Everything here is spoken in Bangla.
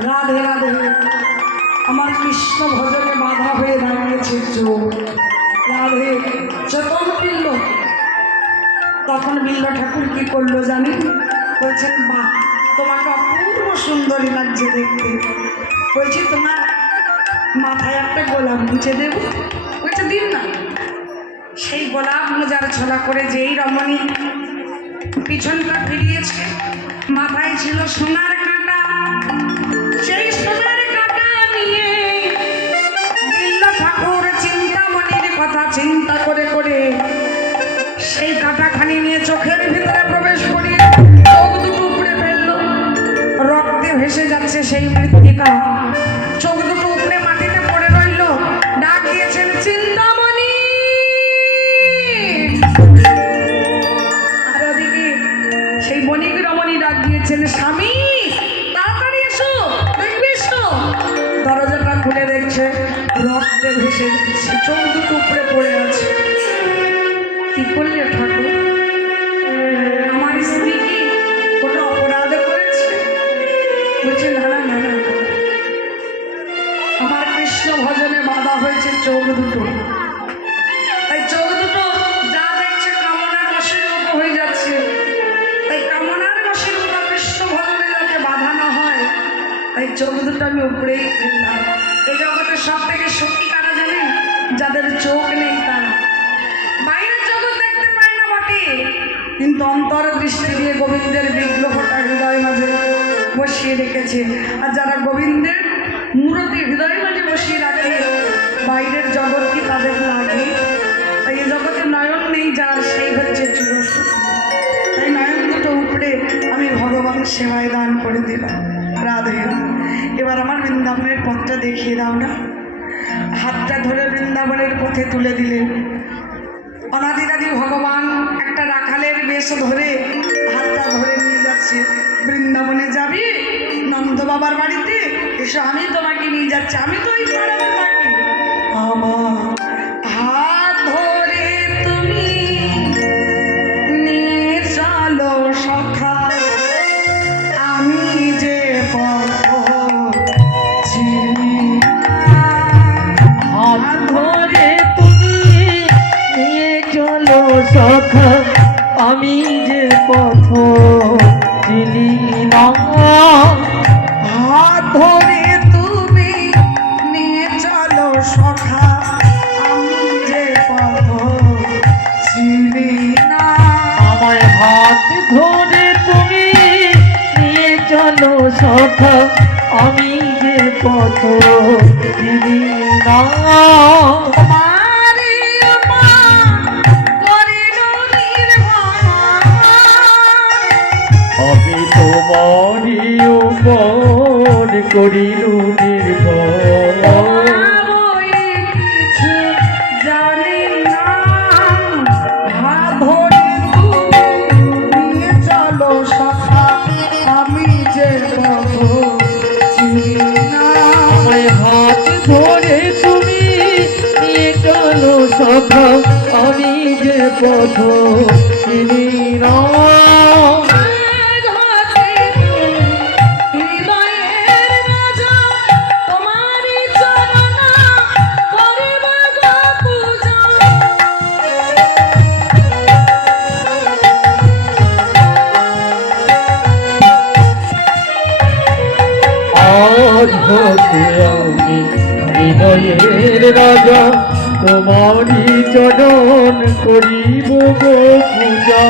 রাধে রাধে। আমার কৃষ্ণ ভজনে বাধা হয়ে দাঁড়িয়েছে চোখ। রাধে যখন বিল্ল, তখন বিল্ল ঠাকুর কি করলো জানি? বলছেন মা তোমাকে অপূর্ব সুন্দরী লাগছে দেখতে। বলছি তোমার মাথায় একটা গোলাপ গুঁজে দেব। বলছে দিন না। সেই গোলাপ মোজার ছলা করে যেই রমণী পিছনটা ফিরিয়েছে, মাথায় ছিল সোনার কাঁটা। সেই সোনার কাঁটা নিয়ে বিল্ল ঠাকুর চিন্তামণির কথা চিন্তা করে করে সেই কাঁটাখানি নিয়ে চোখের ভিতরে প্রবেশ করিয়ে চোখ দুটো উপড়ে ফেলল। রক্তে ভেসে যাচ্ছে সেই মৃত্তিকা, চোখ দুটো উপড়ে মাটিতে পড়ে রইল। ডাক দিয়েছেন চিন্তামণি। আর ওদিকে সেই বণিক রমণী ডাক দিয়েছেন স্বামী তাড়াতাড়ি এসো, দেখবে এসো। দরজাটা খুলে দেখছে রক্তে ভেসে যাচ্ছে, চোখ দুটো উপড়ে পড়ে আছে। কি করলে ঠাকুর? আমার স্ত্রী কি কোনো অপরাধ করেছে? বলছে না না না না, আমার কৃষ্ণ ভজনে বাধা হয়েছে চোখ দুটো। তাই চোখ দুটো যা দেখছে কামনার বশীভূত হয়ে যাচ্ছে। তাই কামনার বশীভূত কৃষ্ণ ভজনে যাতে বাধা না হয়, তাই চোখ দুটো আমি উপরেই ফেললাম। এই জগতের সব থেকে সুখী কারা জানে? যাদের চোখ নেই তারা। বাইরের জগৎ দেখতে পায় না বটে, কিন্তু অন্তর দৃষ্টি দিয়ে গোবিন্দের বিগ্রহটা হৃদয় মাঝে বসিয়ে রেখেছে। আর যারা গোবিন্দের মূর্তি হৃদয় মাঝে বসিয়ে রাখে, বাইরের জগৎ কি তাদের লাগে? তাই এই জগতে নয়ন নেই যার, সেই হচ্ছে চিরসুখ। তাই নয়ন দুটো উপরে আমি ভগবান সেবায় দান করে দিলাম। রাধে, এবার আমার বৃন্দাবনের পথটা দেখিয়ে দাও না। হাতটা ধরে বৃন্দাবনের পথে তুলে দিলেন। অনাদিরাদি ভগবান একটা রাখালের বেশ ধরে হাতটা ধরে নিয়ে যাচ্ছে। বৃন্দাবনে যাবি নন্দ বাবার বাড়িতে? এসো, আমি তোমাকে নিয়ে যাচ্ছি, আমি তো ওই পাড়াতে থাকি। আমার হাত ধরে তুমি নিয়ে চলো সখা, আমি যে পথ চিনি না। হাত ধরে তুমি নিয়ে চলো সখা, আমি যে পথ চিনি না। হাত ধরে তুমি নিয়ে চলো সখা, আমি যে পথ চিনি না। আমায় হাত ধরে তুমি নিয়ে চলো সখা, আমি যে পথ চিনি না। তোমারই উপর করিল নির্ভর, আমি তোমারই উপর করিল নির্ভর। আমি কিছু জানি না। হাত ধরে তুমি নিয়ে চলো সখা, আমি যে পথ চিনি না। আমায় হাত ধরে তুমি নিয়ে চলো সখা, আমি যে পথ চিনি না। আজ হতে আমি হৃদয়ের রাজা, তোমারই চরণ করিব গো পূজা।